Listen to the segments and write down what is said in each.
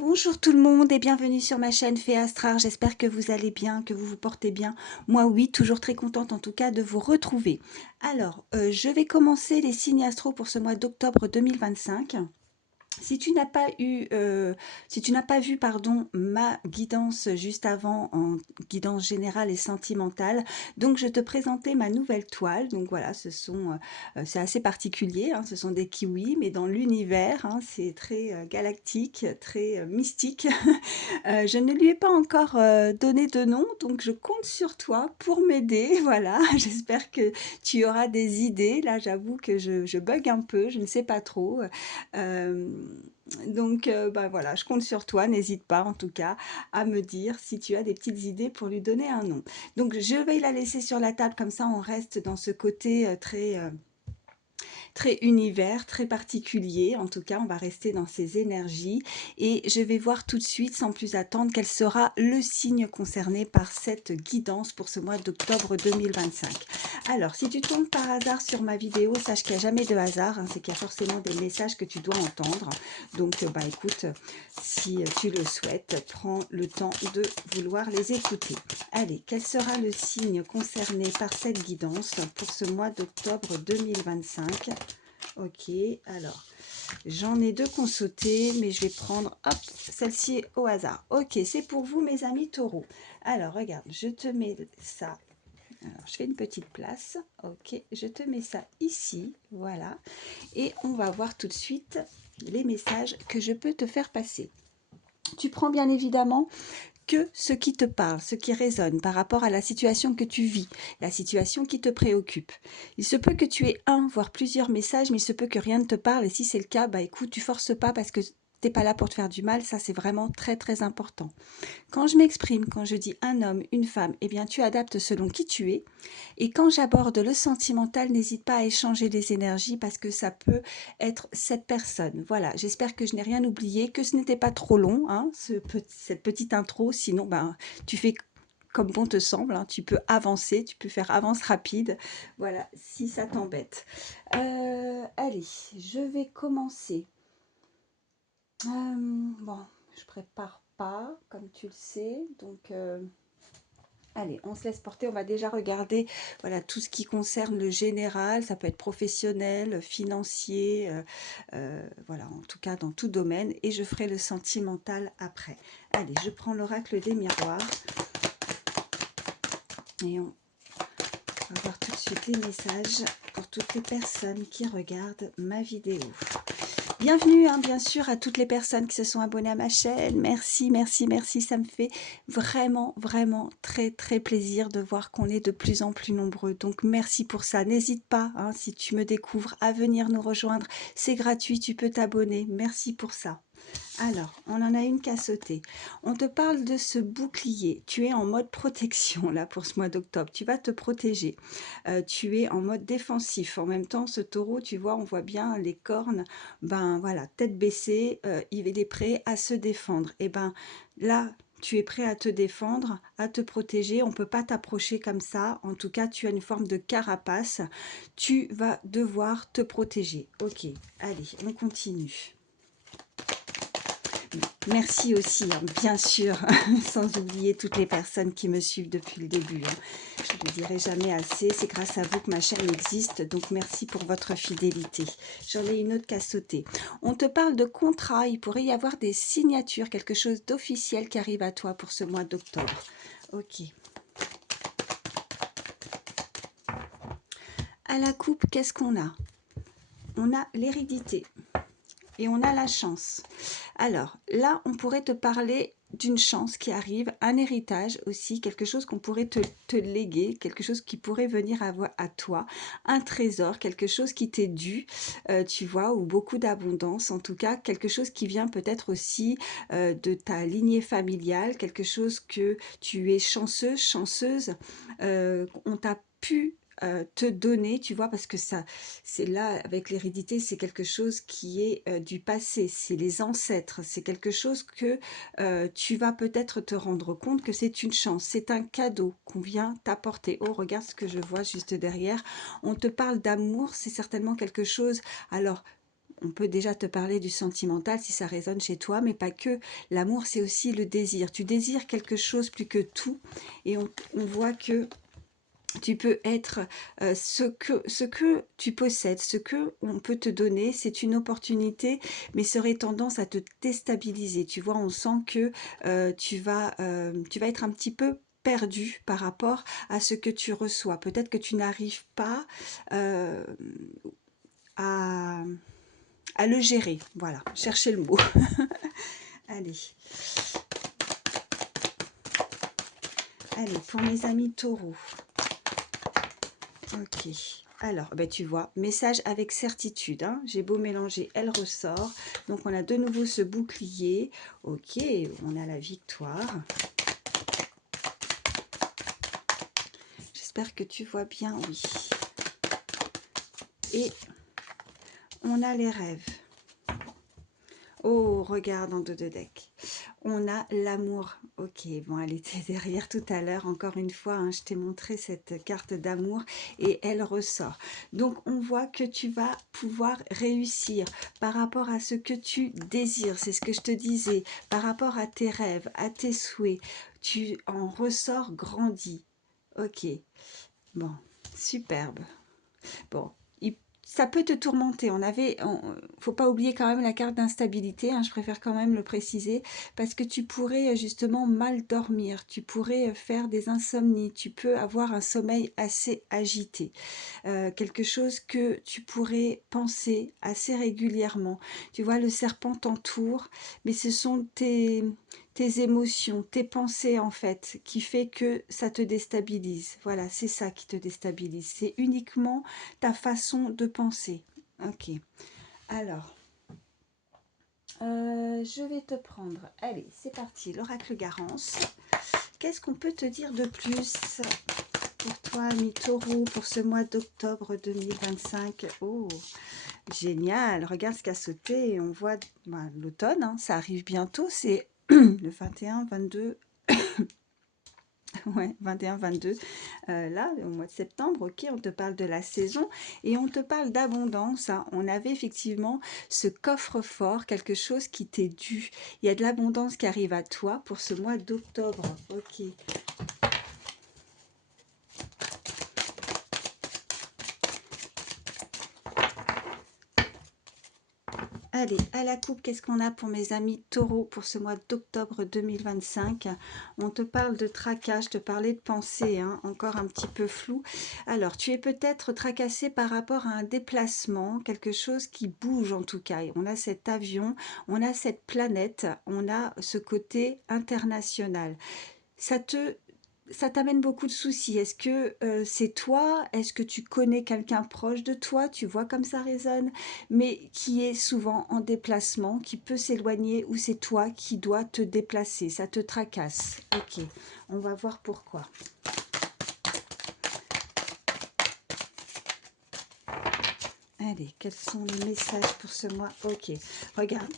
Bonjour tout le monde et bienvenue sur ma chaîne Fée Astrar. J'espère que vous allez bien, que vous vous portez bien. Moi oui, toujours très contente en tout cas de vous retrouver. Alors, je vais commencer les signes astro pour ce mois d'octobre 2025. Si tu n'as pas eu, si tu n'as pas vu, pardon, ma guidance juste avant en guidance générale et sentimentale, donc je te présentais ma nouvelle toile. Donc voilà, c'est assez particulier, hein, ce sont des kiwis, mais dans l'univers, hein, c'est très galactique, très mystique. Je ne lui ai pas encore donné de nom, donc je compte sur toi pour m'aider. Voilà, j'espère que tu auras des idées. Là, j'avoue que je bug un peu, je ne sais pas trop. Euh, bah voilà, je compte sur toi. N'hésite pas en tout cas à me dire si tu as des petites idées pour lui donner un nom. Donc je vais la laisser sur la table, comme ça on reste dans ce côté très univers, très particulier. En tout cas, on va rester dans ces énergies et je vais voir tout de suite, sans plus attendre, quel sera le signe concerné par cette guidance pour ce mois d'octobre 2025. Alors, si tu tombes par hasard sur ma vidéo, sache qu'il n'y a jamais de hasard, hein, c'est qu'il y a forcément des messages que tu dois entendre. Donc, bah écoute, si tu le souhaites, prends le temps de vouloir les écouter. Allez, quel sera le signe concerné par cette guidance pour ce mois d'octobre 2025? Ok, alors, j'en ai deux qu'on sauté, mais je vais prendre, hop, celle-ci au hasard. Ok, c'est pour vous, mes amis taureaux. Alors, regarde, je te mets ça. Alors, je fais une petite place. Ok, je te mets ça ici, voilà. Et on va voir tout de suite les messages que je peux te faire passer. Tu prends bien évidemment que ce qui te parle, ce qui résonne par rapport à la situation que tu vis, la situation qui te préoccupe. Il se peut que tu aies un, voire plusieurs messages, mais il se peut que rien ne te parle. Et si c'est le cas, bah écoute, tu forces pas parce que t'es pas là pour te faire du mal. Ça, c'est vraiment très très important. Quand je m'exprime, quand je dis un homme, une femme, eh bien tu adaptes selon qui tu es. Et quand j'aborde le sentimental, n'hésite pas à échanger les énergies parce que ça peut être cette personne. Voilà, j'espère que je n'ai rien oublié, que ce n'était pas trop long, hein, cette petite intro. Sinon, ben, tu fais comme bon te semble, hein, tu peux avancer, tu peux faire avance rapide. Voilà, si ça t'embête. Allez, je vais commencer. Bon, je prépare pas, comme tu le sais, donc allez, on se laisse porter. On va déjà regarder voilà, tout ce qui concerne le général. Ça peut être professionnel, financier, voilà, en tout cas dans tout domaine. Et je ferai le sentimental après. Allez, je prends l'oracle des miroirs. Et on va voir tout de suite les messages pour toutes les personnes qui regardent ma vidéo. Bienvenue, hein, bien sûr, à toutes les personnes qui se sont abonnées à ma chaîne. Merci, merci, merci. Ça me fait vraiment, vraiment très, très plaisir de voir qu'on est de plus en plus nombreux. Donc, merci pour ça. N'hésite pas, hein, si tu me découvres, à venir nous rejoindre. C'est gratuit, tu peux t'abonner. Merci pour ça. Alors, on en a une qui a sauté. On te parle de ce bouclier. Tu es en mode protection là pour ce mois d'octobre. Tu vas te protéger. Tu es en mode défensif. En même temps, ce taureau, tu vois, on voit bien les cornes. Ben voilà, tête baissée, il est prêt à se défendre. Et ben là, tu es prêt à te défendre, à te protéger. On ne peut pas t'approcher comme ça. En tout cas, tu as une forme de carapace. Tu vas devoir te protéger. Ok, allez, on continue. Merci aussi, hein, bien sûr, sans oublier toutes les personnes qui me suivent depuis le début. Hein. Je ne le dirai jamais assez, c'est grâce à vous que ma chaîne existe, donc merci pour votre fidélité. J'en ai une autre qu'à sauter. On te parle de contrat, il pourrait y avoir des signatures, quelque chose d'officiel qui arrive à toi pour ce mois d'octobre. Ok. À la coupe, qu'est-ce qu'on a? On a l'hérédité et on a la chance. Alors là, on pourrait te parler d'une chance qui arrive, un héritage aussi, quelque chose qu'on pourrait te léguer, quelque chose qui pourrait venir à toi, un trésor, quelque chose qui t'est dû, tu vois, ou beaucoup d'abondance, en tout cas, quelque chose qui vient peut-être aussi de ta lignée familiale, quelque chose que tu es chanceux, chanceuse, on t'a pu te donner, tu vois, parce que ça, c'est là, avec l'hérédité, c'est quelque chose qui est du passé, c'est les ancêtres, c'est quelque chose que tu vas peut-être te rendre compte que c'est une chance, c'est un cadeau qu'on vient t'apporter. Oh, regarde ce que je vois juste derrière. On te parle d'amour, c'est certainement quelque chose, alors, on peut déjà te parler du sentimental si ça résonne chez toi, mais pas que. L'amour, c'est aussi le désir. Tu désires quelque chose plus que tout, et on voit que tu peux être ce que tu possèdes, ce que on peut te donner, c'est une opportunité, mais ça aurait tendance à te déstabiliser. Tu vois, on sent que tu vas être un petit peu perdu par rapport à ce que tu reçois. Peut-être que tu n'arrives pas euh, à, à le gérer. Voilà, cherchez le mot. Allez. Allez, pour mes amis taureaux. Ok. Alors, ben tu vois, message avec certitude. Hein. J'ai beau mélanger, elle ressort. Donc, on a de nouveau ce bouclier. Ok, on a la victoire. J'espère que tu vois bien, oui. Et on a les rêves. Oh, regarde en dos de deck. On a l'amour. Ok, bon, elle était derrière tout à l'heure. Encore une fois, hein, je t'ai montré cette carte d'amour et elle ressort. Donc, on voit que tu vas pouvoir réussir par rapport à ce que tu désires. C'est ce que je te disais. Par rapport à tes rêves, à tes souhaits. Tu en ressors grandi. Ok, bon, superbe. Bon, ça peut te tourmenter. Faut pas oublier quand même la carte d'instabilité. Hein, je préfère quand même le préciser parce que tu pourrais justement mal dormir. Tu pourrais faire des insomnies. Tu peux avoir un sommeil assez agité. Quelque chose que tu pourrais penser assez régulièrement. Tu vois, le serpent t'entoure, mais ce sont tes émotions, tes pensées en fait, qui fait que ça te déstabilise. Voilà, c'est ça qui te déstabilise. C'est uniquement ta façon de penser. Ok. Alors, je vais te prendre. Allez, c'est parti. L'oracle Garance. Qu'est-ce qu'on peut te dire de plus pour toi, mi-taureau, pour ce mois d'octobre 2025? Oh, génial. Regarde ce qu'a sauté. On voit l'automne. Hein, ça arrive bientôt. C'est le 21, 22. Ouais, 21, 22, là, au mois de septembre, ok, on te parle de la saison et on te parle d'abondance. Hein. On avait effectivement ce coffre-fort, quelque chose qui t'est dû. Il y a de l'abondance qui arrive à toi pour ce mois d'octobre, ok. Allez, à la coupe, qu'est-ce qu'on a pour mes amis taureaux pour ce mois d'octobre 2025? On te parle de tracas, je te parlais de pensée, hein, encore un petit peu flou. Alors, tu es peut-être tracassé par rapport à un déplacement, quelque chose qui bouge en tout cas. Et on a cet avion, on a cette planète, on a ce côté international. Ça t'amène beaucoup de soucis. Est-ce que c'est toi? Est-ce que tu connais quelqu'un proche de toi? Tu vois comme ça résonne, mais qui est souvent en déplacement, qui peut s'éloigner, ou c'est toi qui dois te déplacer? Ça te tracasse. Ok, on va voir pourquoi. Allez, quels sont les messages pour ce mois? Ok, regarde.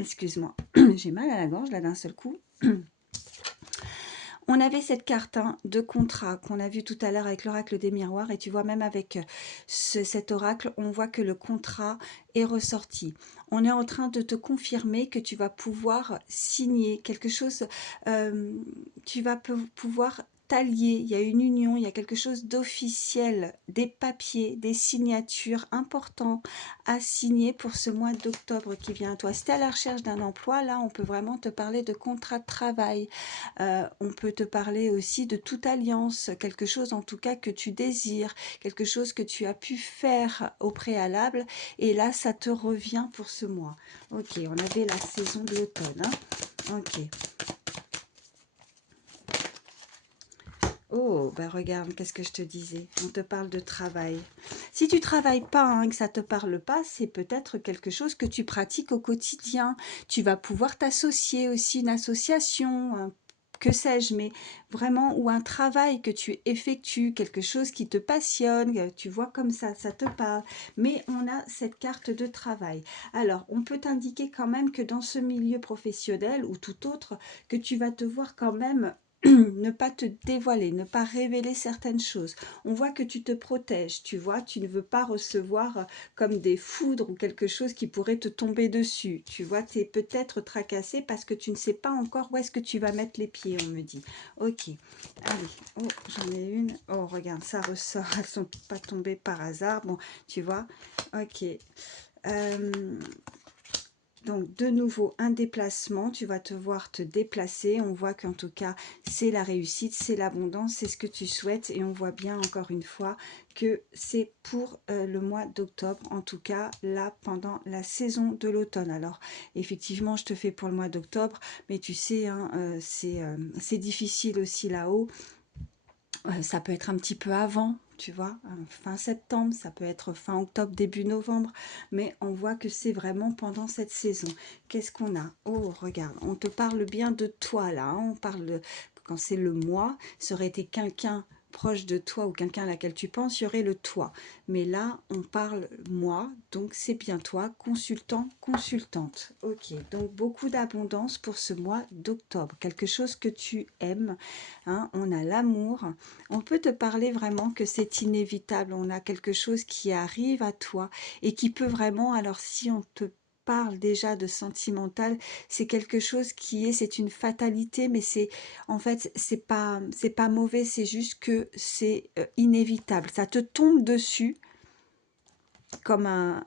Excuse-moi, j'ai mal à la gorge là d'un seul coup. On avait cette carte de contrat qu'on a vu tout à l'heure avec l'oracle des miroirs et tu vois même avec cet oracle, on voit que le contrat est ressorti. On est en train de te confirmer que tu vas pouvoir signer quelque chose, tu vas pouvoir t'allier, il y a une union, il y a quelque chose d'officiel, des papiers, des signatures importants à signer pour ce mois d'octobre qui vient à toi. Si tu es à la recherche d'un emploi, là on peut vraiment te parler de contrat de travail. On peut te parler aussi de toute alliance, quelque chose en tout cas que tu désires, quelque chose que tu as pu faire au préalable, et là ça te revient pour ce mois. Ok, on avait la saison de l'automne. Hein. Ok. Oh, ben regarde, qu'est-ce que je te disais? On te parle de travail. Si tu travailles pas, hein, que ça te parle pas, c'est peut-être quelque chose que tu pratiques au quotidien. Tu vas pouvoir t'associer aussi, une association, que sais-je, mais vraiment, ou un travail que tu effectues, quelque chose qui te passionne, tu vois comme ça te parle. Mais on a cette carte de travail. Alors, on peut t'indiquer quand même que dans ce milieu professionnel ou tout autre, que tu vas te voir quand même ne pas te dévoiler, ne pas révéler certaines choses. On voit que tu te protèges, tu vois, tu ne veux pas recevoir comme des foudres ou quelque chose qui pourrait te tomber dessus. Tu vois, tu es peut-être tracassé parce que tu ne sais pas encore où est-ce que tu vas mettre les pieds, on me dit. Ok, allez, oh, j'en ai une. Oh, regarde, ça ressort, elles ne sont pas tombées par hasard. Bon, tu vois, ok. Donc, de nouveau, un déplacement, tu vas te voir te déplacer. On voit qu'en tout cas, c'est la réussite, c'est l'abondance, c'est ce que tu souhaites. Et on voit bien, encore une fois, que c'est pour le mois d'octobre, en tout cas, là, pendant la saison de l'automne. Alors, effectivement, je te fais pour le mois d'octobre, mais tu sais, hein, c'est difficile aussi là-haut. Ça peut être un petit peu avant, tu vois, fin septembre, ça peut être fin octobre, début novembre, mais on voit que c'est vraiment pendant cette saison. Qu'est-ce qu'on a? Oh, regarde, on te parle bien de toi là, hein, on parle de, quand c'est le moi, ça aurait été quelqu'un proche de toi ou quelqu'un à laquelle tu penses, il y aurait le toi. Mais là, on parle moi, donc c'est bien toi, consultant, consultante. Ok, donc beaucoup d'abondance pour ce mois d'octobre, quelque chose que tu aimes, hein, on a l'amour, on peut te parler vraiment que c'est inévitable, on a quelque chose qui arrive à toi et qui peut vraiment, alors si on te parle déjà de sentimental, c'est quelque chose qui est, c'est une fatalité, mais c'est, en fait, c'est pas mauvais, c'est juste que c'est inévitable. Ça te tombe dessus comme un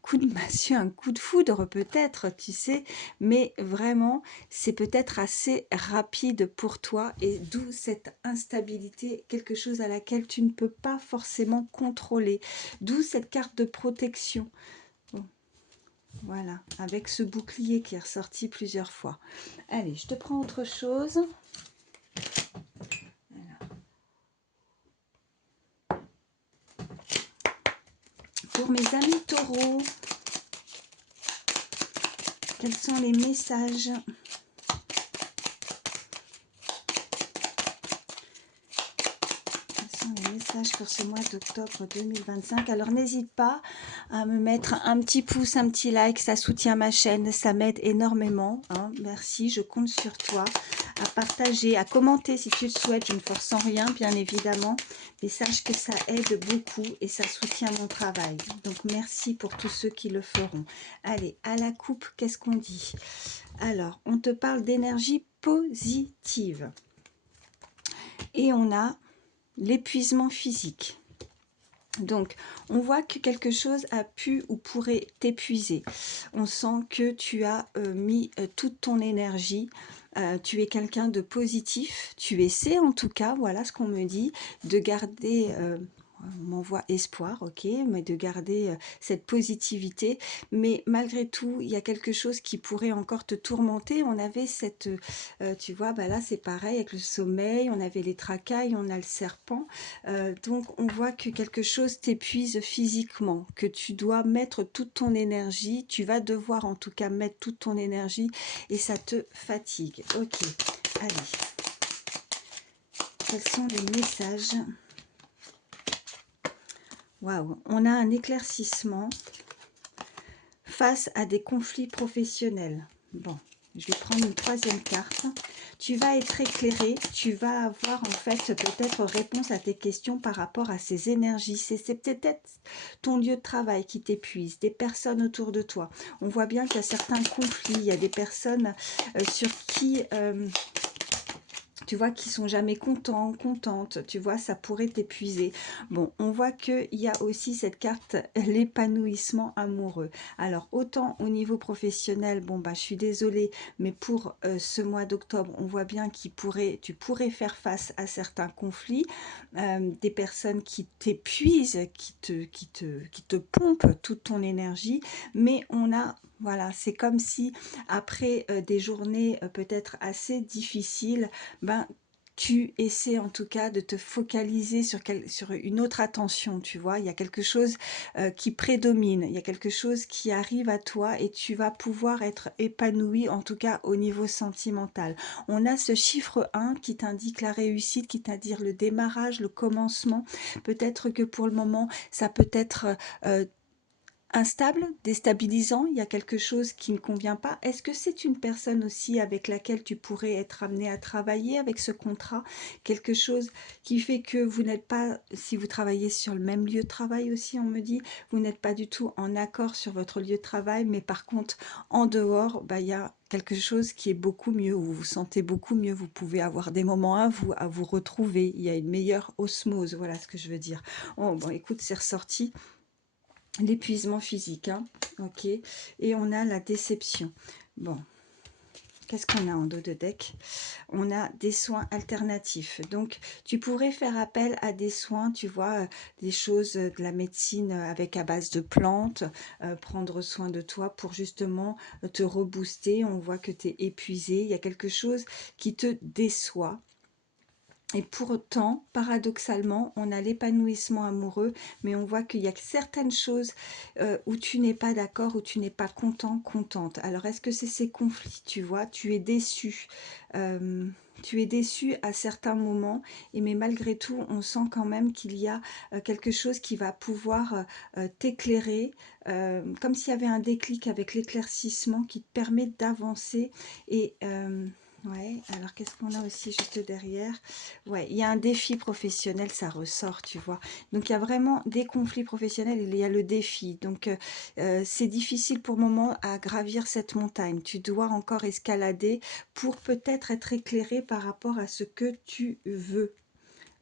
coup de massue, un coup de foudre peut-être, tu sais, mais vraiment, c'est peut-être assez rapide pour toi et d'où cette instabilité, quelque chose à laquelle tu ne peux pas forcément contrôler, d'où cette carte de protection. Bon, voilà, avec ce bouclier qui est ressorti plusieurs fois. Allez, je te prends autre chose. Pour mes amis taureaux, quels sont les messages ? Les messages pour ce mois d'octobre 2025. Alors n'hésite pas à me mettre un petit pouce, un petit like, ça soutient ma chaîne, ça m'aide énormément, hein. Merci, je compte sur toi, à partager, à commenter si tu le souhaites, je ne force en rien bien évidemment, mais sache que ça aide beaucoup et ça soutient mon travail. Donc merci pour tous ceux qui le feront. Allez, à la coupe, qu'est-ce qu'on dit? Alors, on te parle d'énergie positive. Et on a l'épuisement physique. Donc, on voit que quelque chose a pu ou pourrait t'épuiser. On sent que tu as mis toute ton énergie. Tu es quelqu'un de positif. Tu essaies en tout cas, voilà ce qu'on me dit, de garder... on m'envoie espoir, ok, mais de garder cette positivité. Mais malgré tout, il y a quelque chose qui pourrait encore te tourmenter. On avait cette, tu vois, bah là c'est pareil avec le sommeil, on avait les tracailles, on a le serpent. Donc on voit que quelque chose t'épuise physiquement, que tu dois mettre toute ton énergie, tu vas devoir en tout cas mettre toute ton énergie et ça te fatigue. Ok, allez. Quels sont les messages ? Waouh, on a un éclaircissement face à des conflits professionnels. Bon, je vais prendre une troisième carte. Tu vas être éclairé, tu vas avoir en fait peut-être réponse à tes questions par rapport à ces énergies. C'est peut-être ton lieu de travail qui t'épuise, des personnes autour de toi. On voit bien qu'il y a certains conflits, il y a des personnes sur qui... tu vois, qui sont jamais contents, contentes, tu vois, ça pourrait t'épuiser. Bon, on voit qu'il y a aussi cette carte, l'épanouissement amoureux. Alors, autant au niveau professionnel, bon, bah, je suis désolée, mais pour ce mois d'octobre, on voit bien tu pourrais faire face à certains conflits, des personnes qui t'épuisent, qui te pompent toute ton énergie, mais on a... Voilà, c'est comme si après des journées peut-être assez difficiles, ben, tu essaies en tout cas de te focaliser sur une autre attention, tu vois. Il y a quelque chose qui prédomine, il y a quelque chose qui arrive à toi et tu vas pouvoir être épanoui, en tout cas au niveau sentimental. On a ce chiffre 1 qui t'indique la réussite, qui t'indique le démarrage, le commencement. Peut-être que pour le moment, ça peut être... instable, déstabilisant, il y a quelque chose qui ne convient pas. Est-ce que c'est une personne aussi avec laquelle tu pourrais être amené à travailler avec ce contrat? Quelque chose qui fait que vous n'êtes pas, si vous travaillez sur le même lieu de travail aussi, on me dit, vous n'êtes pas du tout en accord sur votre lieu de travail, mais par contre, en dehors, bah, il y a quelque chose qui est beaucoup mieux, vous vous sentez beaucoup mieux, vous pouvez avoir des moments à vous retrouver, il y a une meilleure osmose, voilà ce que je veux dire. Oh, bon, écoute, c'est ressorti. L'épuisement physique, hein. Ok. Et on a la déception. Bon, qu'est-ce qu'on a en dos de deck? On a des soins alternatifs. Donc, tu pourrais faire appel à des soins, tu vois, des choses de la médecine avec à base de plantes, prendre soin de toi pour justement te rebooster. On voit que tu es épuisé. Il y a quelque chose qui te déçoit. Et pour autant, paradoxalement, on a l'épanouissement amoureux, mais on voit qu'il y a certaines choses où tu n'es pas d'accord, où tu n'es pas content, contente. Alors, est-ce que c'est ces conflits, tu vois? Tu es déçu. Tu es déçu à certains moments, mais malgré tout, on sent quand même qu'il y a quelque chose qui va pouvoir t'éclairer, comme s'il y avait un déclic avec l'éclaircissement qui te permet d'avancer et... ouais, alors qu'est-ce qu'on a aussi juste derrière? Ouais, il y a un défi professionnel, ça ressort, tu vois. Donc, il y a vraiment des conflits professionnels, il y a le défi. Donc, c'est difficile pour le moment à gravir cette montagne. Tu dois encore escalader pour peut-être être éclairé par rapport à ce que tu veux.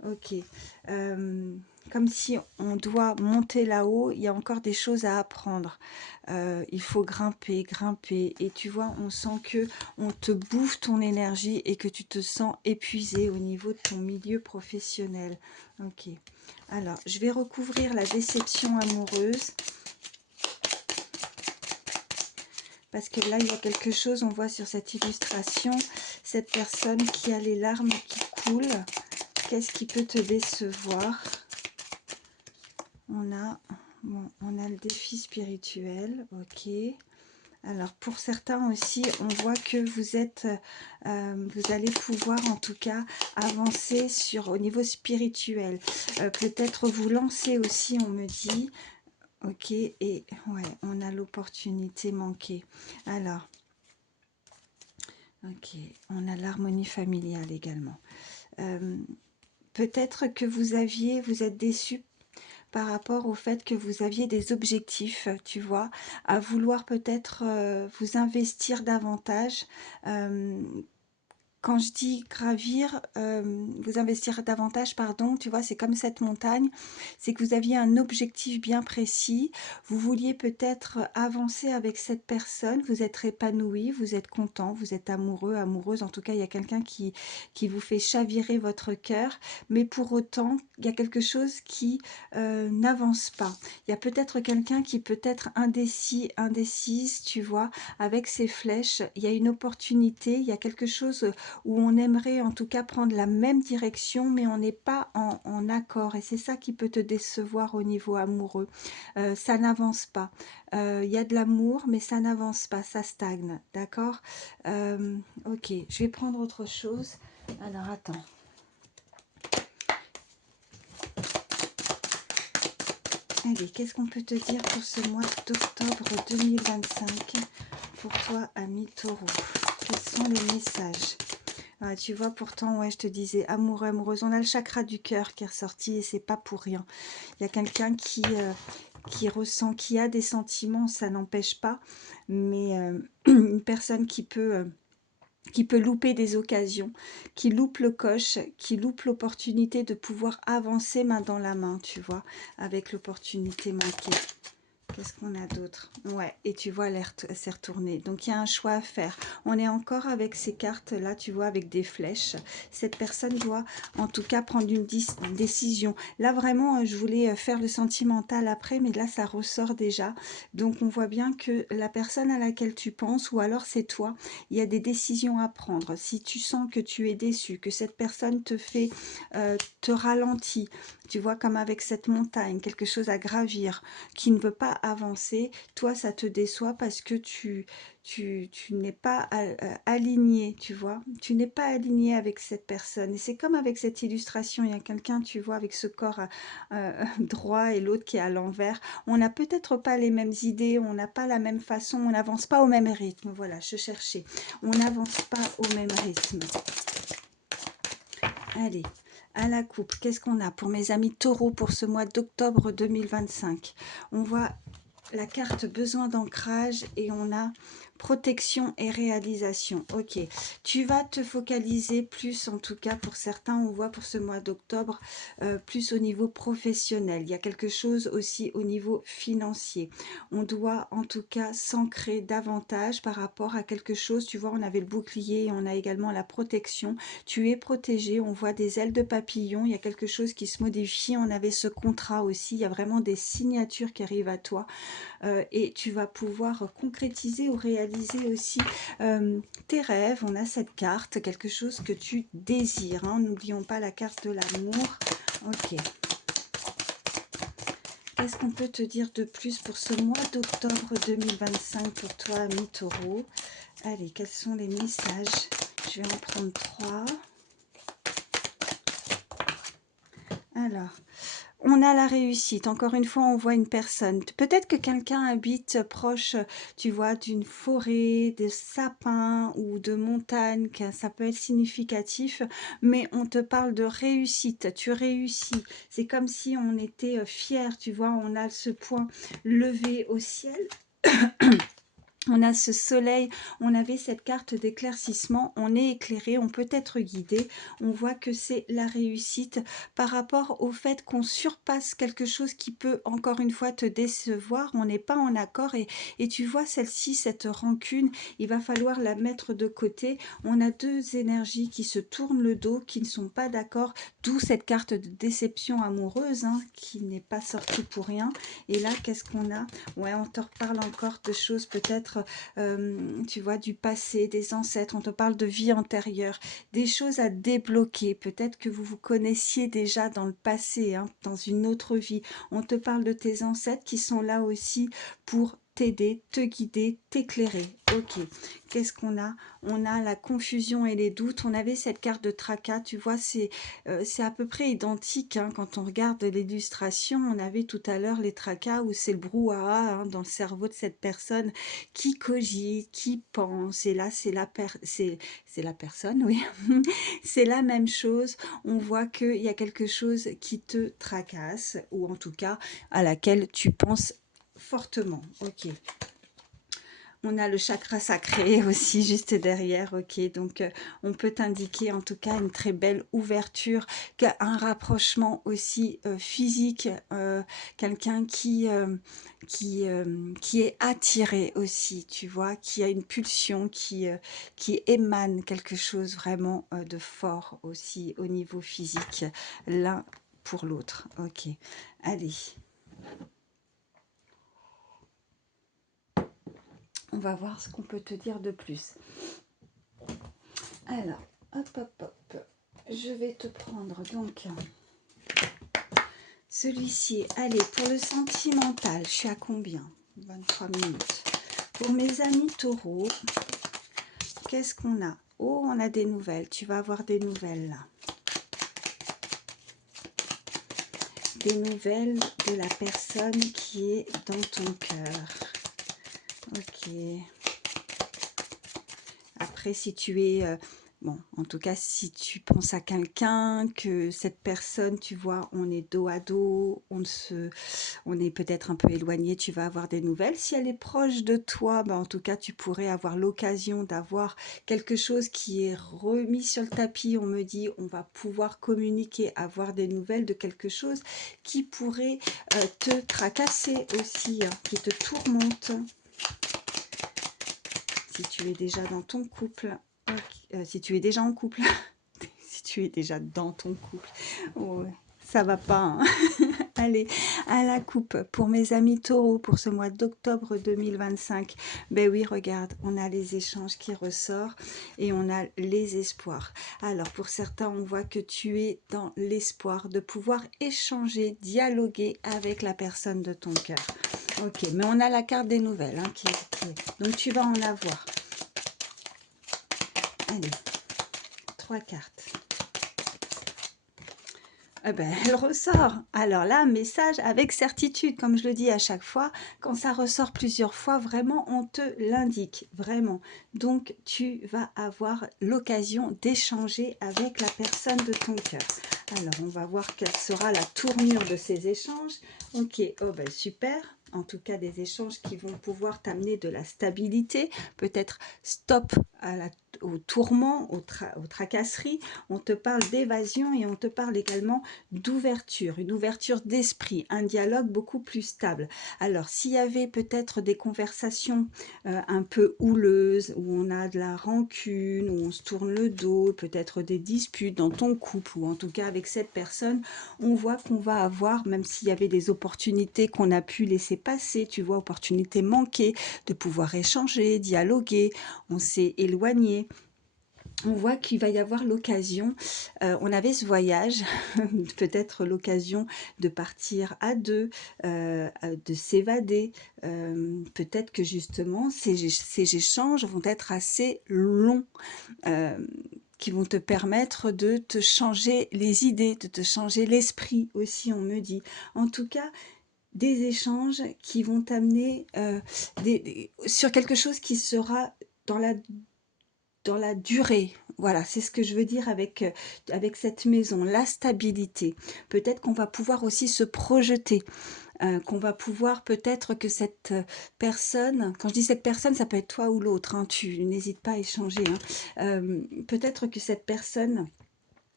Ok. Comme si on doit monter là-haut, il y a encore des choses à apprendre. Il faut grimper, grimper. Et tu vois, on sent que on te bouffe ton énergie et que tu te sens épuisé au niveau de ton milieu professionnel. Ok. Alors, je vais recouvrir la déception amoureuse. Parce que là, il y a quelque chose, on voit sur cette illustration, cette personne qui a les larmes qui coulent. Qu'est-ce qui peut te décevoir? On a le défi spirituel, ok. Alors pour certains aussi, on voit que vous allez pouvoir en tout cas avancer au niveau spirituel. Peut-être vous lancer aussi, on me dit. Ok, et ouais, on a l'opportunité manquée. Alors, ok, on a l'harmonie familiale également. Peut-être que vous êtes déçu par rapport au fait que vous aviez des objectifs, tu vois, à vouloir peut-être vous investir davantage. Quand je dis gravir, vous investir davantage, pardon, tu vois, c'est comme cette montagne, c'est que vous aviez un objectif bien précis, vous vouliez peut-être avancer avec cette personne, vous êtes épanoui, vous êtes content, vous êtes amoureux, amoureuse, en tout cas, il y a quelqu'un qui vous fait chavirer votre cœur, mais pour autant, il y a quelque chose qui n'avance pas. Il y a peut-être quelqu'un qui peut être indécis, indécise, tu vois, avec ses flèches, il y a une opportunité, il y a quelque chose où on aimerait en tout cas prendre la même direction, mais on n'est pas en accord. Et c'est ça qui peut te décevoir au niveau amoureux. Ça n'avance pas. Il y a de l'amour, mais ça n'avance pas, ça stagne. D'accord? Ok, je vais prendre autre chose. Alors, attends. Allez, qu'est-ce qu'on peut te dire pour ce mois d'octobre 2025 pour toi, ami Taureau? Quels sont les messages? Ah, tu vois, pourtant, ouais, je te disais, amoureux, amoureuse, on a le chakra du cœur qui est ressorti et c'est pas pour rien. Il y a quelqu'un qui ressent, qui a des sentiments, ça n'empêche pas, mais une personne qui peut louper des occasions, qui loupe le coche, qui loupe l'opportunité de pouvoir avancer main dans la main, tu vois, avec l'opportunité manquée. Qu'est-ce qu'on a d'autre? Ouais, et tu vois, l'air s'est retourné. Donc, il y a un choix à faire. On est encore avec ces cartes-là, tu vois, avec des flèches. Cette personne doit, en tout cas, prendre une décision. Là, vraiment, je voulais faire le sentimental après, mais là, ça ressort déjà. Donc, on voit bien que la personne à laquelle tu penses, ou alors c'est toi, il y a des décisions à prendre. Si tu sens que tu es déçu, que cette personne te ralentit, tu vois, comme avec cette montagne, quelque chose à gravir, qui ne veut pas avancer. Toi, ça te déçoit parce que tu n'es pas aligné, tu vois. Tu n'es pas aligné avec cette personne. Et c'est comme avec cette illustration, il y a quelqu'un, tu vois, avec ce corps droit et l'autre qui est à l'envers. On n'a peut-être pas les mêmes idées, on n'a pas la même façon, on n'avance pas au même rythme. Voilà, je cherchais. On n'avance pas au même rythme. Allez, à la coupe, qu'est-ce qu'on a pour mes amis taureaux pour ce mois d'octobre 2025? On voit la carte besoin d'ancrage et on a protection et réalisation. Ok, tu vas te focaliser plus, en tout cas pour certains, on voit pour ce mois d'octobre, plus au niveau professionnel. Il y a quelque chose aussi au niveau financier. On doit en tout cas s'ancrer davantage par rapport à quelque chose. Tu vois, on avait le bouclier et on a également la protection. Tu es protégé, on voit des ailes de papillon. Il y a quelque chose qui se modifie. On avait ce contrat aussi. Il y a vraiment des signatures qui arrivent à toi. Et tu vas pouvoir concrétiser ou réaliser aussi tes rêves. On a cette carte, quelque chose que tu désires. Hein. N'oublions pas la carte de l'amour. Ok. Qu'est-ce qu'on peut te dire de plus pour ce mois d'octobre 2025 pour toi, ami taureau? Allez, quels sont les messages? Je vais en prendre 3. Alors, on a la réussite. Encore une fois, on voit une personne. Peut-être que quelqu'un habite proche, tu vois, d'une forêt, de sapins ou de montagnes. Ça peut être significatif, mais on te parle de réussite. Tu réussis. C'est comme si on était fier, tu vois. On a ce point levé au ciel. On a ce soleil, on avait cette carte d'éclaircissement, on est éclairé, on peut être guidé, on voit que c'est la réussite par rapport au fait qu'on surpasse quelque chose qui peut encore une fois te décevoir, on n'est pas en accord et tu vois celle-ci, cette rancune, il va falloir la mettre de côté. On a deux énergies qui se tournent le dos, qui ne sont pas d'accord, d'où cette carte de déception amoureuse hein, qui n'est pas sortie pour rien. Et là, qu'est-ce qu'on a? Ouais, on te reparle encore de choses peut-être, tu vois, du passé, des ancêtres. On te parle de vie antérieure, des choses à débloquer. Peut-être que vous vous connaissiez déjà dans le passé, hein, dans une autre vie. On te parle de tes ancêtres qui sont là aussi pour t'aider, te guider, t'éclairer. Ok, qu'est-ce qu'on a? On a la confusion et les doutes. On avait cette carte de tracas, tu vois, c'est à peu près identique. Hein, quand on regarde l'illustration, on avait tout à l'heure les tracas où c'est le brouhaha hein, dans le cerveau de cette personne qui cogite, qui pense. Et là, c'est la personne, oui. C'est la même chose. On voit qu'il y a quelque chose qui te tracasse, ou en tout cas à laquelle tu penses fortement. Ok. On a le chakra sacré aussi juste derrière, ok. Donc, on peut indiquer en tout cas une très belle ouverture, un rapprochement aussi physique, quelqu'un qui est attiré aussi, tu vois, qui a une pulsion, qui émane quelque chose vraiment de fort aussi au niveau physique, l'un pour l'autre. Ok, allez. On va voir ce qu'on peut te dire de plus. Alors, hop, hop, hop. Je vais te prendre donc celui-ci. Allez, pour le sentimental, je suis à combien? 23 minutes. Pour mes amis taureaux, qu'est-ce qu'on a? Oh, on a des nouvelles. Tu vas avoir des nouvelles là. Des nouvelles de la personne qui est dans ton cœur. Ok. Après, si tu es... bon, en tout cas, si tu penses à quelqu'un, que cette personne, tu vois, on est dos à dos, on est peut-être un peu éloigné, tu vas avoir des nouvelles. Si elle est proche de toi, ben, en tout cas, tu pourrais avoir l'occasion d'avoir quelque chose qui est remis sur le tapis. On me dit, on va pouvoir communiquer, avoir des nouvelles de quelque chose qui pourrait te tracasser aussi, hein, qui te tourmente. Si tu es déjà dans ton couple, si tu es déjà en couple, si tu es déjà dans ton couple, oh, ça va pas. Hein. Allez, à la coupe pour mes amis taureaux pour ce mois d'octobre 2025. Ben oui, regarde, on a les échanges qui ressortent et on a les espoirs. Alors pour certains, on voit que tu es dans l'espoir de pouvoir échanger, dialoguer avec la personne de ton cœur. Ok, mais on a la carte des nouvelles, hein, donc tu vas en avoir. Allez, 3 cartes. Eh ben, elle ressort. Alors là, message avec certitude, comme je le dis à chaque fois, quand ça ressort plusieurs fois, vraiment, on te l'indique, vraiment. Donc, tu vas avoir l'occasion d'échanger avec la personne de ton cœur. Alors, on va voir quelle sera la tournure de ces échanges. Ok, oh ben super. En tout cas, des échanges qui vont pouvoir t'amener de la stabilité, peut-être stop au tourment, aux tracasseries. On te parle d'évasion et on te parle également d'ouverture, une ouverture d'esprit, un dialogue beaucoup plus stable. Alors, s'il y avait peut-être des conversations un peu houleuses, où on a de la rancune, où on se tourne le dos, peut-être des disputes dans ton couple, ou en tout cas avec cette personne, on voit qu'on va avoir, même s'il y avait des opportunités qu'on a pu laisser passer, tu vois, opportunités manquées, de pouvoir échanger, dialoguer, on s'est éloigné. On voit qu'il va y avoir l'occasion, on avait ce voyage, peut-être l'occasion de partir à deux, de s'évader. Peut-être que justement ces échanges vont être assez longs, euh, qui vont te permettre de te changer les idées, de te changer l'esprit aussi, on me dit. En tout cas, des échanges qui vont t'amener sur quelque chose qui sera dans la durée. Voilà, c'est ce que je veux dire avec cette maison, la stabilité. Peut-être qu'on va pouvoir aussi se projeter, qu'on va pouvoir peut-être que cette personne, quand je dis cette personne, ça peut être toi ou l'autre, hein, tu n'hésites pas à échanger. Hein. Peut-être que cette personne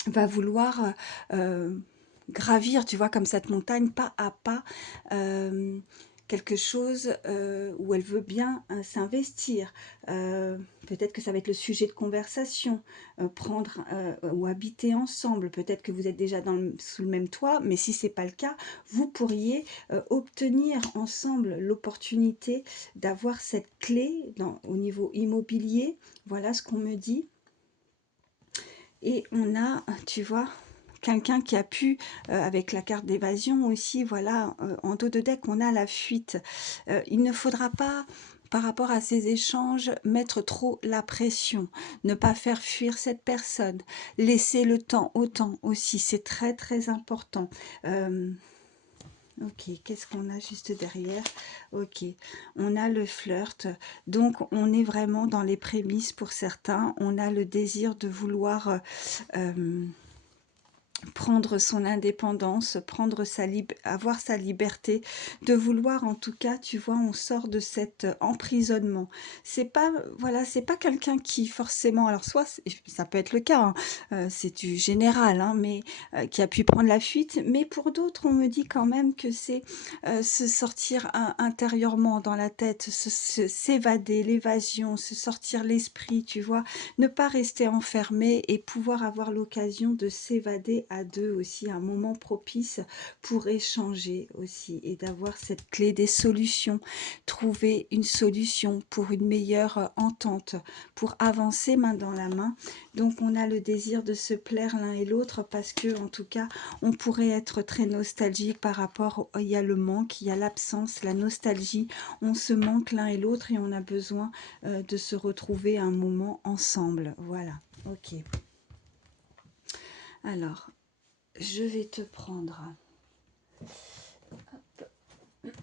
va vouloir gravir, tu vois, comme cette montagne, pas à pas, quelque chose où elle veut bien s'investir. Peut-être que ça va être le sujet de conversation, prendre ou habiter ensemble. Peut-être que vous êtes déjà sous le même toit, mais si c'est pas le cas, vous pourriez obtenir ensemble l'opportunité d'avoir cette clé au niveau immobilier. Voilà ce qu'on me dit. Et on a, tu vois, quelqu'un qui a pu, avec la carte d'évasion aussi, voilà, en dos de deck, on a la fuite. Il ne faudra pas, par rapport à ces échanges, mettre trop la pression, ne pas faire fuir cette personne, laisser le temps au temps aussi, c'est très très important. Ok, qu'est-ce qu'on a juste derrière? Ok, on a le flirt, donc on est vraiment dans les prémices pour certains, on a le désir de vouloir prendre son indépendance, avoir sa liberté, de vouloir en tout cas, tu vois, on sort de cet emprisonnement. C'est pas, voilà, c'est pas quelqu'un qui forcément, alors soit ça peut être le cas, hein, c'est du général, hein, mais qui a pu prendre la fuite, mais pour d'autres, on me dit quand même que c'est se sortir intérieurement dans la tête, s'évader, l'évasion, se sortir l'esprit, tu vois, ne pas rester enfermé et pouvoir avoir l'occasion de s'évader à deux aussi, un moment propice pour échanger aussi et d'avoir cette clé des solutions, trouver une solution pour une meilleure entente, pour avancer main dans la main. Donc on a le désir de se plaire l'un et l'autre parce que en tout cas on pourrait être très nostalgique par rapport, il y a le manque, il y a l'absence, la nostalgie, on se manque l'un et l'autre et on a besoin de se retrouver un moment ensemble. Voilà, ok. Alors, je vais te prendre.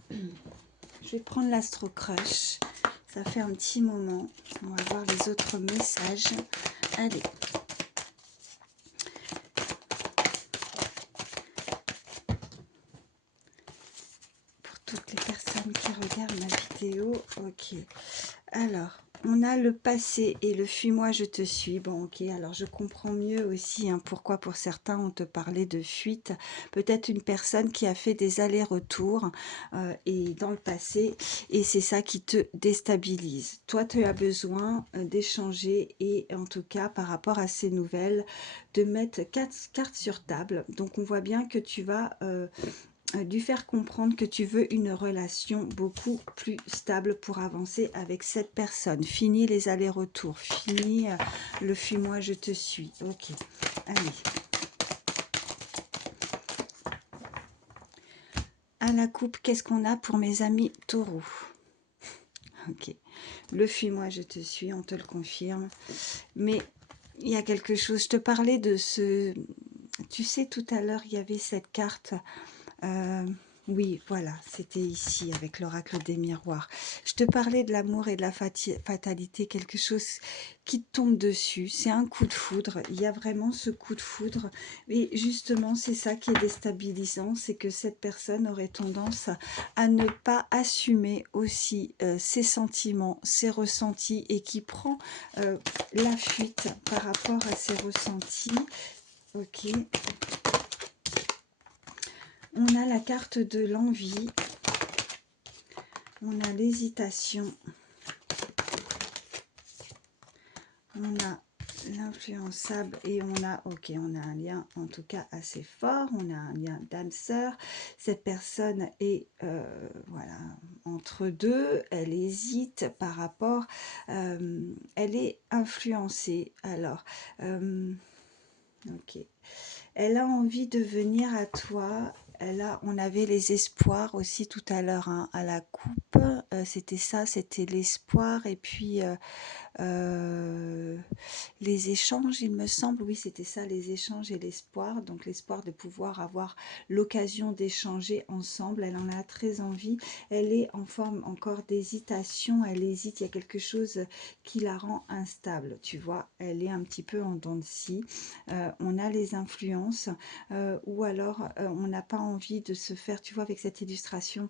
Je vais prendre l'Astro Crush. Ça fait un petit moment. On va voir les autres messages. Allez. Pour toutes les personnes qui regardent ma vidéo. Ok. Alors, on a le passé et le fuis-moi, je te suis. Bon, ok, alors je comprends mieux aussi pourquoi pour certains on te parlait de fuite. Peut-être une personne qui a fait des allers-retours et dans le passé et c'est ça qui te déstabilise. Toi, tu as besoin d'échanger et en tout cas par rapport à ces nouvelles, de mettre 4 cartes sur table. Donc, on voit bien que tu vas lui faire comprendre que tu veux une relation beaucoup plus stable pour avancer avec cette personne. Fini les allers-retours, fini le fuis-moi, je te suis. Ok, allez. à la coupe, qu'est-ce qu'on a pour mes amis taureaux? Ok. Le fuis-moi, je te suis, on te le confirme. Mais il y a quelque chose, je te parlais de ce... Tu sais, tout à l'heure, il y avait cette carte... oui, voilà, c'était ici avec l'oracle des miroirs. Je te parlais de l'amour et de la fatalité, quelque chose qui te tombe dessus. C'est un coup de foudre. Il y a vraiment ce coup de foudre. Et justement, c'est ça qui est déstabilisant, c'est que cette personne aurait tendance à ne pas assumer aussi ses sentiments, ses ressentis et qui prend la fuite par rapport à ses ressentis. Ok. On a la carte de l'envie, on a l'hésitation, on a l'influençable et on a, ok, on a un lien en tout cas assez fort, on a un lien d'âme-sœur. Cette personne est voilà, entre deux, elle hésite par rapport, elle est influencée. Alors, ok. Elle a envie de venir à toi. On avait les espoirs aussi tout à l'heure hein, à la coupe. C'était ça, c'était l'espoir. Et puis, les échanges, il me semble, oui, c'était ça, les échanges et l'espoir. Donc, l'espoir de pouvoir avoir l'occasion d'échanger ensemble. Elle en a très envie. Elle est en forme encore d'hésitation. Elle hésite. Il y a quelque chose qui la rend instable. Tu vois, elle est un petit peu en dents de scie. On a les influences ou alors on n'a pas envie de se faire, tu vois, avec cette illustration,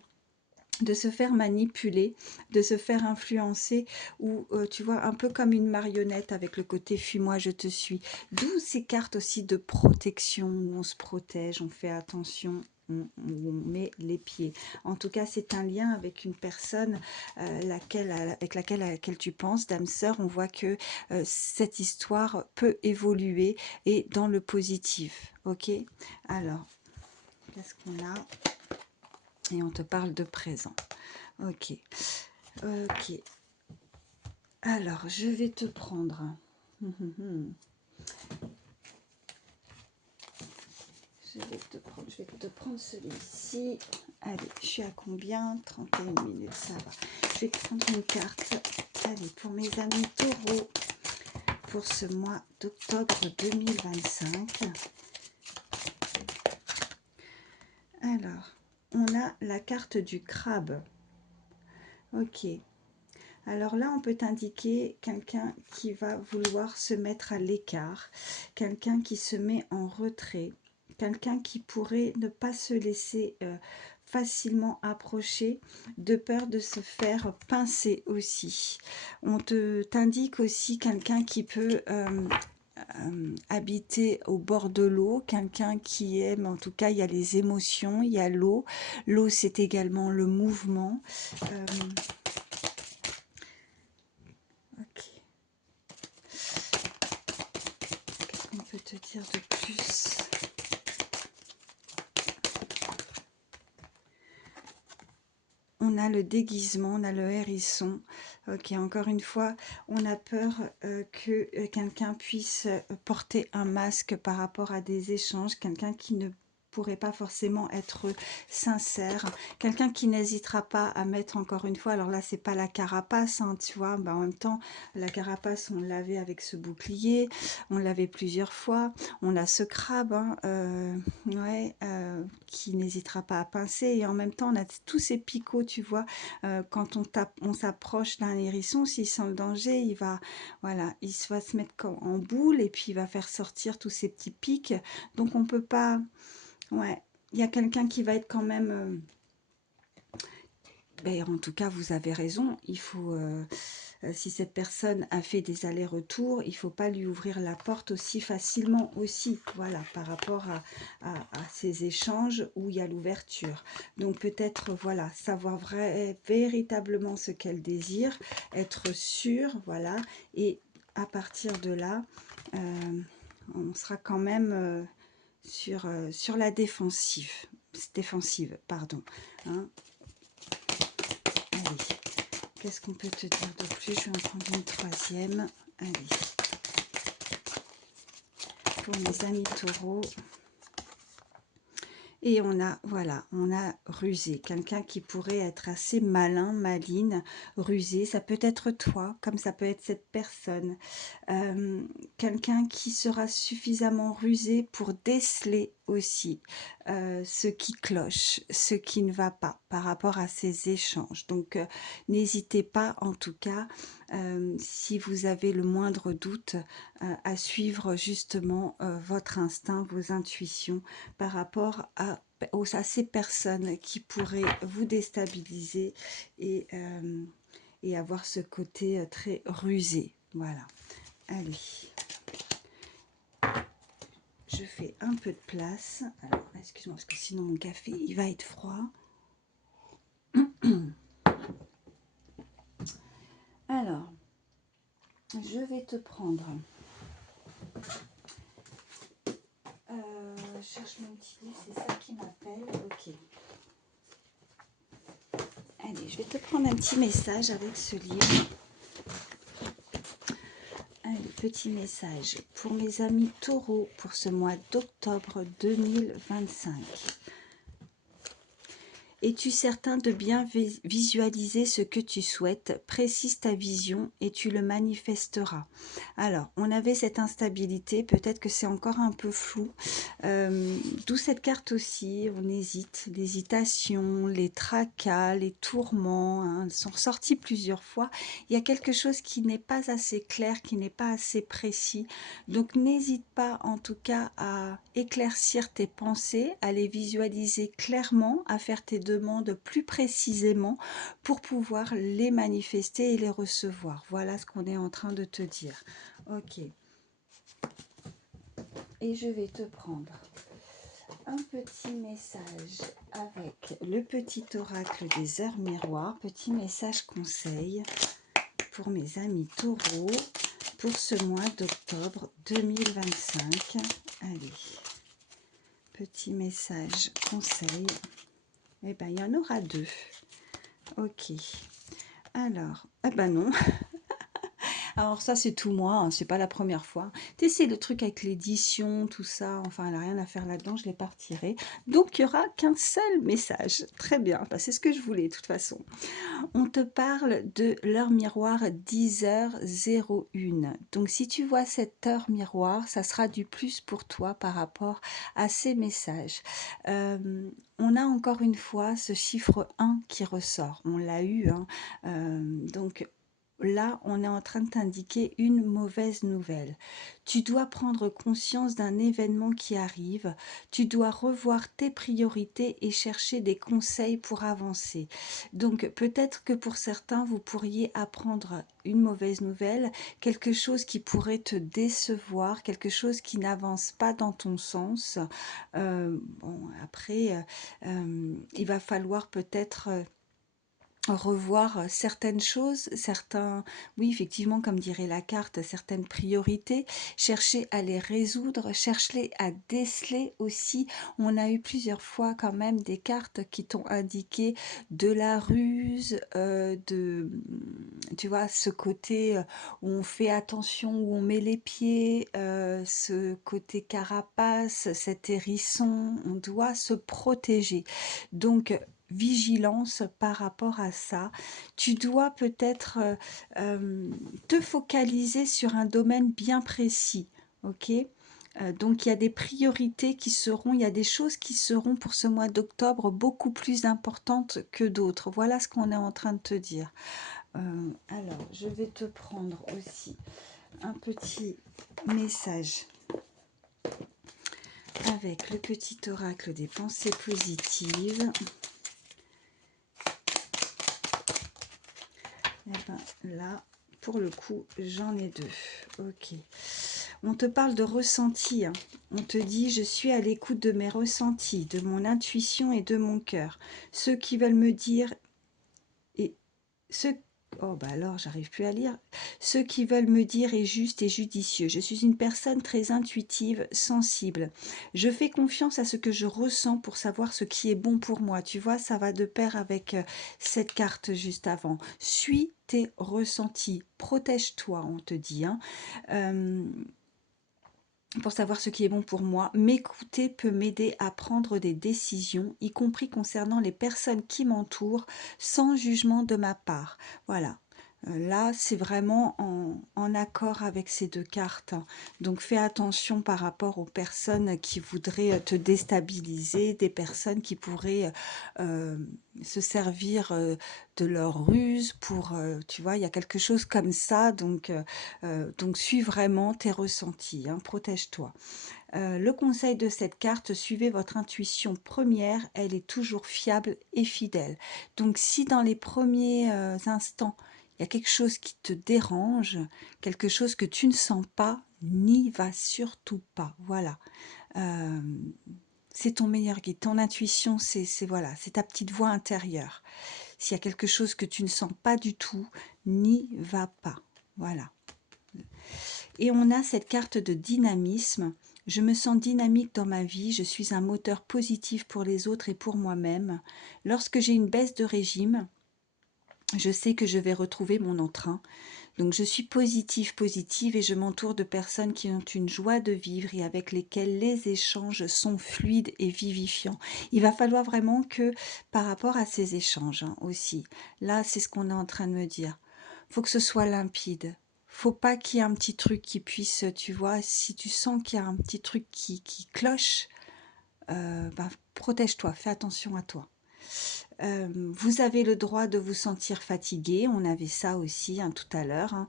de se faire manipuler, de se faire influencer, ou tu vois, un peu comme une marionnette avec le côté fuis-moi, je te suis. D'où ces cartes aussi de protection, où on se protège, on fait attention, on met les pieds. En tout cas, c'est un lien avec une personne avec laquelle tu penses, dame sœur. On voit que cette histoire peut évoluer et dans le positif. Ok. Alors, qu'est-ce qu'on a? Et on te parle de présent. Ok. Ok. Alors, je vais te prendre. Je vais te prendre celui-ci. Allez, je suis à combien? 31 minutes, ça va. Je vais te prendre une carte. Allez, pour mes amis taureaux, pour ce mois d'octobre 2025. Alors, on a la carte du crabe. Ok. Alors là, on peut indiquer quelqu'un qui va vouloir se mettre à l'écart, quelqu'un qui se met en retrait, quelqu'un qui pourrait ne pas se laisser facilement approcher, de peur de se faire pincer aussi. On t'indique aussi quelqu'un qui peut habiter au bord de l'eau, quelqu'un qui aime, en tout cas, il y a les émotions, il y a l'eau. L'eau, c'est également le mouvement. Ok. Qu'est-ce qu'on peut te dire de plus? On a le déguisement, on a le hérisson. Ok, encore une fois, on a peur que quelqu'un puisse porter un masque par rapport à des échanges, quelqu'un qui ne pourrait pas forcément être sincère, quelqu'un qui n'hésitera pas à mettre encore une fois, alors là c'est pas la carapace, hein, tu vois, bah, en même temps la carapace on l'avait avec ce bouclier, on l'avait plusieurs fois, on a ce crabe, hein, ouais, qui n'hésitera pas à pincer, et en même temps on a tous ces picots, tu vois, quand on s'approche d'un hérisson, s'il sent le danger, il va, voilà, il va se mettre en boule et puis il va faire sortir tous ces petits pics, donc on peut pas. Ouais, il y a quelqu'un qui va être quand même... ben, en tout cas, vous avez raison. Il faut, si cette personne a fait des allers-retours, il ne faut pas lui ouvrir la porte aussi facilement aussi. Voilà, par rapport à ces échanges où il y a l'ouverture. Donc peut-être, voilà, savoir véritablement ce qu'elle désire, être sûr, voilà. Et à partir de là, on sera quand même... sur la défensive, pardon. Hein. Allez, qu'est-ce qu'on peut te dire de plus? Je vais en prendre une troisième. Allez, pour mes amis taureaux. Et on a, voilà, on a rusé. Quelqu'un qui pourrait être assez malin, maline, rusé. Ça peut être toi, comme ça peut être cette personne. Quelqu'un qui sera suffisamment rusé pour déceler aussi ce qui cloche, ce qui ne va pas par rapport à ces échanges. Donc, n'hésitez pas, en tout cas, si vous avez le moindre doute, à suivre justement votre instinct, vos intuitions par rapport à ces personnes qui pourraient vous déstabiliser et avoir ce côté très rusé. Voilà. Allez, je fais un peu de place. Alors, excuse-moi, parce que sinon mon café, il va être froid. Alors, je vais te prendre... je cherche mon petit livre, c'est ça qui m'appelle. Ok. Allez, je vais te prendre un petit message avec ce livre. Allez, petit message pour mes amis taureaux pour ce mois d'octobre 2025. Es-tu certain de bien visualiser ce que tu souhaites? Précise ta vision et tu le manifesteras. Alors, on avait cette instabilité, peut-être que c'est encore un peu flou. D'où cette carte aussi, on hésite, l'hésitation, les tracas, les tourments, hein, sont ressortis plusieurs fois. Il y a quelque chose qui n'est pas assez clair, qui n'est pas assez précis. Donc, n'hésite pas en tout cas à éclaircir tes pensées, à les visualiser clairement, à faire tes demandes plus précisément pour pouvoir les manifester et les recevoir. Voilà ce qu'on est en train de te dire. Ok. Et je vais te prendre un petit message avec le petit oracle des heures miroirs, petit message conseil pour mes amis taureaux pour ce mois d'octobre 2025. Allez, petit message conseil. Eh bien, il y en aura deux. Ok. Alors, eh ben non. Alors ça, c'est tout moi, hein, c'est pas la première fois. Tu sais, le truc avec l'édition, tout ça, enfin, elle n'a rien à faire là-dedans, je l'ai pas retiré. Donc, il n'y aura qu'un seul message. Très bien, bah, c'est ce que je voulais, de toute façon. On te parle de l'heure miroir 10h01. Donc, si tu vois cette heure miroir, ça sera du plus pour toi par rapport à ces messages. On a encore une fois ce chiffre 1 qui ressort. On l'a eu, hein. Donc, là, on est en train de t'indiquer une mauvaise nouvelle. Tu dois prendre conscience d'un événement qui arrive. Tu dois revoir tes priorités et chercher des conseils pour avancer. Donc, peut-être que pour certains, vous pourriez apprendre une mauvaise nouvelle, quelque chose qui pourrait te décevoir, quelque chose qui n'avance pas dans ton sens. Bon, après, il va falloir peut-être revoir certaines choses, certains, oui, effectivement, comme dirait la carte, certaines priorités, chercher à les résoudre, chercher à déceler aussi. On a eu plusieurs fois quand même des cartes qui t'ont indiqué de la ruse, tu vois, ce côté où on fait attention, où on met les pieds, ce côté carapace, cet hérisson, on doit se protéger. Donc, vigilance par rapport à ça. Tu dois peut-être te focaliser sur un domaine bien précis, ok? Donc il y a des priorités qui seront, il y a des choses qui seront pour ce mois d'octobre beaucoup plus importantes que d'autres. Voilà ce qu'on est en train de te dire. Alors, je vais te prendre aussi un petit message avec le petit oracle des pensées positives. Eh ben, là, pour le coup, j'en ai deux. Ok. On te parle de ressenti. Hein. On te dit, je suis à l'écoute de mes ressentis, de mon intuition et de mon cœur. Ceux qui veulent me dire... Et ceux... Oh, bah alors, j'arrive plus à lire. Ce qui veulent me dire est juste et judicieux. Je suis une personne très intuitive, sensible. Je fais confiance à ce que je ressens pour savoir ce qui est bon pour moi. Tu vois, ça va de pair avec cette carte juste avant. Suis tes ressentis. Protège-toi, on te dit. Hein. pour savoir ce qui est bon pour moi. M'écouter peut m'aider à prendre des décisions, y compris concernant les personnes qui m'entourent, sans jugement de ma part. Voilà. Là, c'est vraiment en accord avec ces 2 cartes, hein. Donc fais attention par rapport aux personnes qui voudraient, te déstabiliser, des personnes qui pourraient, se servir, de leur ruse pour, tu vois? Il y a quelque chose comme ça, donc suis vraiment tes ressentis, hein, protège-toi. Le conseil de cette carte, suivez votre intuition première, elle est toujours fiable et fidèle. Donc si dans les premiers, instants, il y a quelque chose qui te dérange, quelque chose que tu ne sens pas, n'y va surtout pas, voilà. Hem, c'est ton meilleur guide. Ton intuition, c'est voilà, c'est ta petite voix intérieure. S'il y a quelque chose que tu ne sens pas du tout, n'y va pas, voilà. Et on a cette carte de dynamisme. Je me sens dynamique dans ma vie, je suis un moteur positif pour les autres et pour moi-même. Lorsque j'ai une baisse de régime, je sais que je vais retrouver mon entrain. Donc je suis positive et je m'entoure de personnes qui ont une joie de vivre et avec lesquelles les échanges sont fluides et vivifiants. Il va falloir vraiment que par rapport à ces échanges, hein, aussi, là c'est ce qu'on est en train de me dire, faut que ce soit limpide. Faut pas qu'il y ait un petit truc qui puisse, tu vois, si tu sens qu'il y a un petit truc qui cloche, bah, protège-toi, fais attention à toi. Vous avez le droit de vous sentir fatigué, on avait ça aussi, hein, tout à l'heure, hein.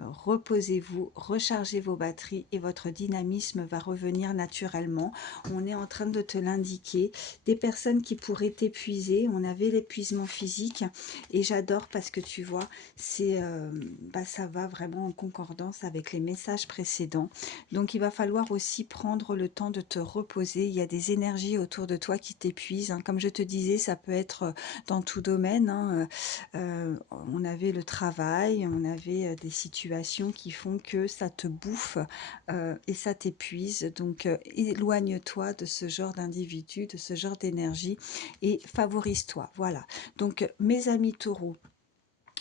Reposez-vous, rechargez vos batteries et votre dynamisme va revenir naturellement. On est en train de te l'indiquer. Des personnes qui pourraient t'épuiser, on avait l'épuisement physique et j'adore parce que tu vois, bah, ça va vraiment en concordance avec les messages précédents. Donc il va falloir aussi prendre le temps de te reposer. Il y a des énergies autour de toi qui t'épuisent, hein. Comme je te disais, ça peut être dans tout domaine, hein. On avait le travail, on avait des situations qui font que ça te bouffe et ça t'épuise. Donc éloigne-toi de ce genre d'individu, de ce genre d'énergie et favorise-toi. Voilà. Donc mes amis taureaux,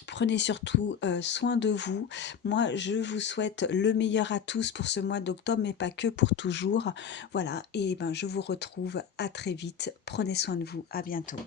prenez surtout soin de vous. Moi, je vous souhaite le meilleur à tous pour ce mois d'octobre, mais pas que pour toujours. Voilà, et ben, je vous retrouve à très vite. Prenez soin de vous. À bientôt.